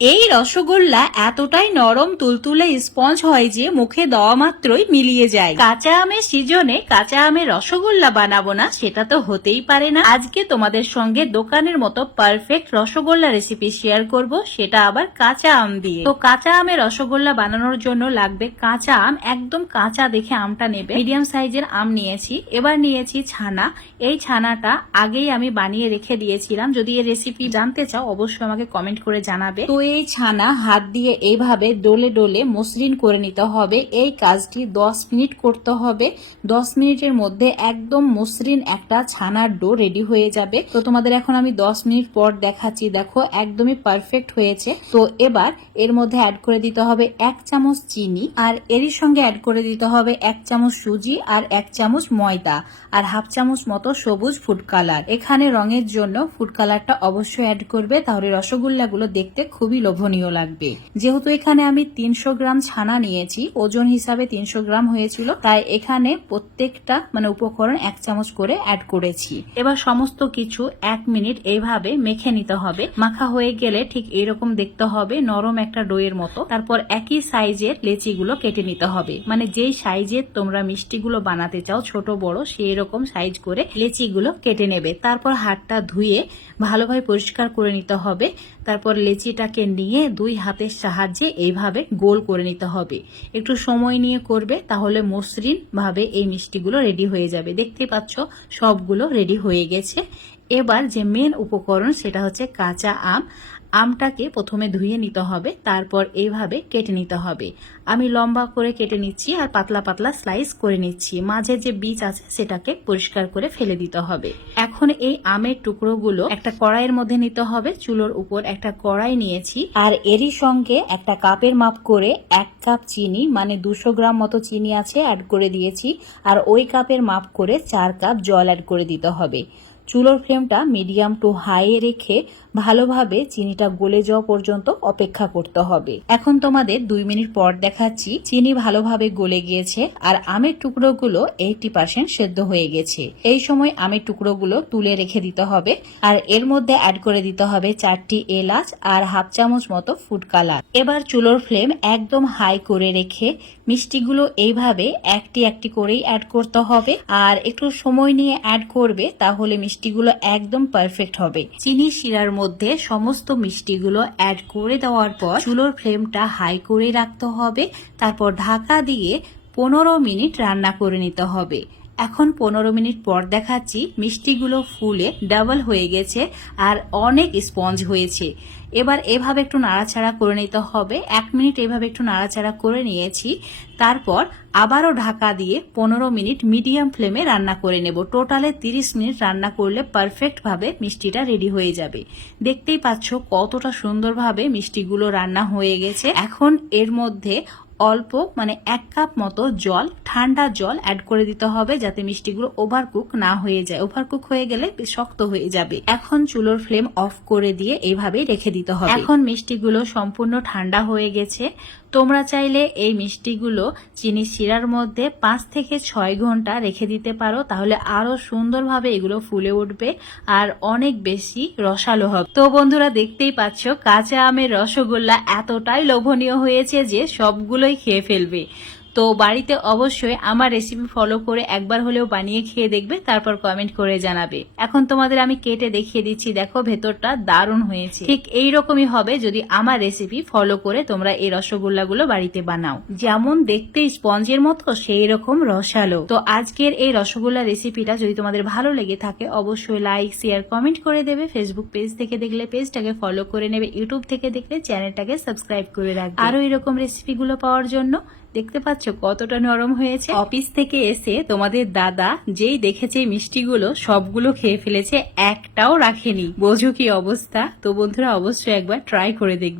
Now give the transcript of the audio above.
এই রসগোল্লা এতটাই নরম, তুলতুলে স্পঞ্জ হয় যে মুখে দেওয়া মাত্রই মিলিয়ে যায়। কাঁচা আমের সিজনে কাঁচা আমের রসগোল্লা বানাবো না, সেটা তো হতেই পারে না। আজকে তোমাদের সঙ্গে দোকানের মতো পারফেক্ট রসগোল্লা রেসিপি শেয়ার করব, সেটা আবার কাঁচা আম দিয়ে। তো কাঁচা আমের রসগোল্লা বানানোর জন্য লাগবে কাঁচা আম, একদম কাঁচা দেখে আমটা নেবে। মিডিয়াম সাইজের আম নিয়েছি। এবার নিয়েছি ছানা। এই ছানাটা আগেই আমি বানিয়ে রেখে দিয়েছিলাম। যদি এই রেসিপি জানতে চাও, অবশ্যই আমাকে কমেন্ট করে জানাবে। তো এই ছানা হাত দিয়ে এইভাবে ডোলে ডোলে মসৃণ করে নিতে হবে। এই কাজটি 10 মিনিট করতে হবে। 10 মিনিটের মধ্যে একদম মসৃণ একটা ছানার ডো রেডি হয়ে যাবে। তো তোমাদের এখন আমি 10 মিনিট পর দেখাচ্ছি। দেখো, একদমই পারফেক্ট হয়েছে। তো এবার এর মধ্যে অ্যাড করে দিতে হবে এক চামচ চিনি আর এরই সঙ্গে অ্যাড করে দিতে হবে এক চামচ সুজি আর এক চামচ ময়দা আর হাফ চামচ মতো সবুজ ফুড কালার এখানে রঙের জন্য ফুড কালারটা অবশ্যই অ্যাড করবে। তাহলে রসগোল্লাগুলো দেখতে খুবই লোভনীয় লাগবে। যেহেতু এখানে আমি তিনশো গ্রাম ছানা নিয়েছি, ওজন হিসাবে তিনশো গ্রাম হয়েছিল, তাই এখানে প্রত্যেকটা মানে উপকরণ এক চামচ করে অ্যাড করেছি। এবার সমস্ত কিছু এক মিনিট এইভাবে মেখে নিতে হবে। মাখা হয়ে গেলে ঠিক এরকম দেখতে হবে, নরম একটা ডোয়ের মতো। তারপর একই সাইজের লেচিগুলো কেটে নিতে হবে। মানে যেই সাইজের তোমরা মিষ্টিগুলো বানাতে চাও, ছোট, বড় সেই রকম সাইজ করে লেচিগুলো কেটে নেবে। তারপর হাতটা ধুয়ে ভালোভাবে পরিষ্কার করে নিতে হবে। তারপর লেচিটাকে নিয়ে দুই হাতের সাহায্যে এইভাবে গোল করে নিতে হবে। একটু সময় নিয়ে করবে, তাহলে মসৃণভাবে এই মিষ্টিগুলো রেডি হয়ে যাবে। দেখতে পাচ্ছ, সবগুলো রেডি হয়ে গেছে। এবার যে মেন উপকরণ সেটা হচ্ছে কাঁচা আম। আমটাকে প্রথমে ধুয়ে নিতে হবে, তারপর এইভাবে কেটে নিতে হবে। আমি লম্বা করে কেটে নিচ্ছি আর পাতলা পাতলা স্লাইস করে নিচ্ছি। মাঝে যে বীজ আছে সেটাকে পরিষ্কার করে ফেলে দিতে হবে। এখন এই আমের টুকরোগুলো একটা কড়াইয়ের মধ্যে নিতে হবে। চুলোর উপর একটা কড়াই নিয়েছি আর এরই সঙ্গে একটা কাপের মাপ করে এক কাপ চিনি মানে দুশো গ্রাম মতো চিনি আছে অ্যাড করে দিয়েছি। আর ওই কাপের মাপ করে চার কাপ জল অ্যাড করে দিতে হবে। চুলোর ফ্লেমটা মিডিয়াম টু হাইয়ে রেখে ভালোভাবে চিনিটা গলে যাওয়া পর্যন্ত অপেক্ষা করতে হবে। এখন তোমাদের দুই মিনিট পর দেখাচ্ছি চিনি ভালোভাবে গলে গিয়েছে আর আমের টুকরোগুলো এইটি পার্সেন্ট সেদ্ধ হয়ে গেছে। এই সময় আমের টুকরোগুলো তুলে রেখে দিতে হবে আর এর মধ্যে অ্যাড করে দিতে হবে চারটি এলাচ আর হাফ চামচ মতো ফুড কালার এবার চুলোর ফ্লেম একদম হাই করে রেখে মিষ্টিগুলো এইভাবে একটি একটি করেই অ্যাড করতে হবে। আর একটু সময় নিয়ে অ্যাড করবে তাহলে মিষ্টিগুলো একদম পারফেক্ট হবে। চিনি শিরার মধ্যে সমস্ত মিষ্টিগুলো অ্যাড করে দেওয়ার পর চুলোর ফ্লেমটা হাই করে রাখতে হবে। তারপর ঢাকা দিয়ে পনেরো মিনিট রান্না করে নিতে হবে। এখন পনেরো মিনিট পর দেখাচ্ছি মিষ্টিগুলো ফুলে ডাবল হয়ে গেছে আর অনেক স্পঞ্জ হয়েছে। এবার এভাবে একটু নাড়াচাড়া করে নিতে হবে। এক মিনিট এভাবে একটু নাড়াচাড়া করে নিয়েছি। তারপর আবারও ঢাকা দিয়ে পনেরো মিনিট মিডিয়াম ফ্লেমে রান্না করে নেব। টোটালে তিরিশ মিনিট রান্না করলে পারফেক্ট ভাবে মিষ্টিটা রেডি হয়ে যাবে। দেখতেই পাচ্ছ কতটা সুন্দরভাবে মিষ্টিগুলো রান্না হয়ে গেছে। এখন এর মধ্যে অল্প মানে এক কাপ মতো জল, ঠান্ডা জল অ্যাড করে দিতে হবে যাতে মিষ্টিগুলো ওভারকুক না হয়ে যায়। ওভারকুক হয়ে গেলে শক্ত হয়ে যাবে। এখন চুলোর ফ্লেম অফ করে দিয়ে এইভাবেই রেখে দিতে হবে। এখন মিষ্টিগুলো সম্পূর্ণ ঠান্ডা হয়ে গেছে। তোমরা চাইলে এই মিষ্টিগুলো চিনি শিরার মধ্যে পাঁচ থেকে ছয় ঘণ্টা রেখে দিতে পারো। তাহলে আরও সুন্দরভাবে এগুলো ফুলে উঠবে আর অনেক বেশি রসালো হবে। তো বন্ধুরা, দেখতেই পাচ্ছ কাঁচা আমের রসগোল্লা এতটাই লোভনীয় হয়েছে যে সবগুলোই খেয়ে ফেলবে। তো বাড়িতে অবশ্যই আমার রেসিপি ফলো করে একবার হলেও বানিয়ে খেয়ে দেখবে, তারপর কমেন্ট করে জানাবে। এখন তোমাদের আমি কেটে দেখিয়ে দিচ্ছি, দেখো ভেতরটা দারুণ হয়েছে। ঠিক এই রকমই হবে যদি আমার রেসিপি ফলো করে তোমরা এই রসগোল্লাগুলো বাড়িতে বানাও। যেমন দেখতে স্পঞ্জের মতো, সেই রকম রসালো। তো আজকের এই রসগোল্লা রেসিপিটা যদি তোমাদের ভালো লেগে থাকে, অবশ্যই লাইক শেয়ার কমেন্ট করে দেবে। ফেসবুক পেজ থেকে দেখলে পেজটাকে ফলো করে নেবে ইউটিউব থেকে দেখলে চ্যানেলটাকে সাবস্ক্রাইব করে রাখবে। আরও এরকম রেসিপিগুলো পাওয়ার জন্য দেখতে পাচ্ছ কতটা নরম হয়েছে? অফিস থেকে এসে তোমাদের দাদা যেই দেখেছে মিষ্টিগুলো, সবগুলো খেয়ে ফেলেছে, একটাও রাখেনি। বোঝো কি অবস্থা? তো বন্ধুরা, অবশ্যই একবার ট্রাই করে দেখবে।